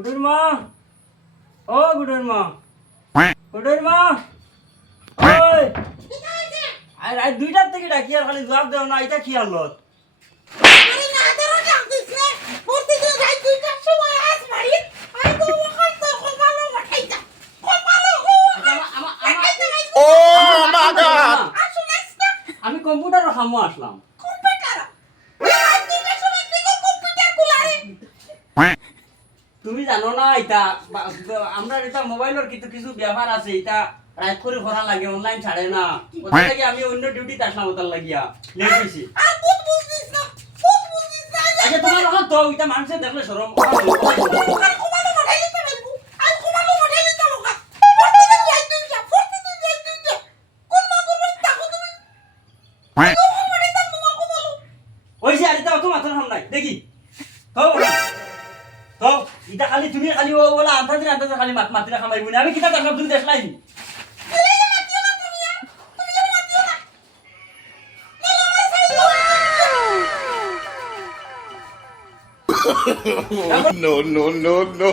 গুডুর মা, ও গুডুর মা, গুডুর মা, ওই আর রাত 2টার থেকে ডাকি আর খালি জবাব দেও না, এটা কি হালত? আরে না ধরো ডাকতিস রে প্রতিদিন রাত 2টার সময় আস বাড়ি আর তো ওখান তো কপালো মাঠাইতা কপালো আচ্ছা, ও মা গড, আসুনাস না আমি কম্পিউটারের সামনে আসলাম। কম্পিউটার রাত 2টার সময় কি কম্পিউটার কুলারে তুমি জানো না এটা আমরা এটা মোবাইলের কিছু কিছু ব্যবহার আছে, এটা রাত করে করা লাগে, অনলাইন ছাড়ে না, ওটার লাগি আমি অন্য ডিউটিতে আসলাম, ওটার লাগিয়া লেট হইছে। আর বুঝ বুঝিস না বুঝ বুঝিস না আচ্ছা তোমার এখন তো এটা মানুষে দেখলে শরম আর কপালো মাঠাইতা বলবো আর কপালো মাঠাইতা লোকা প্রতিদিন রাত 2টা প্রতিদিন রাত 2টা কোন মা করবে তাকো তুমি মাঠাইতা তোমা কপালো ওইছে আর এটা অত মাথার সামনে নাই দেখি তো তো এটা খালি তুমি খালি ও বলা আন্দাজে খালি মাতিরা খামাইবো না, আমি কিতা দেখলাম তুমি দেখলাই no, no, no, no.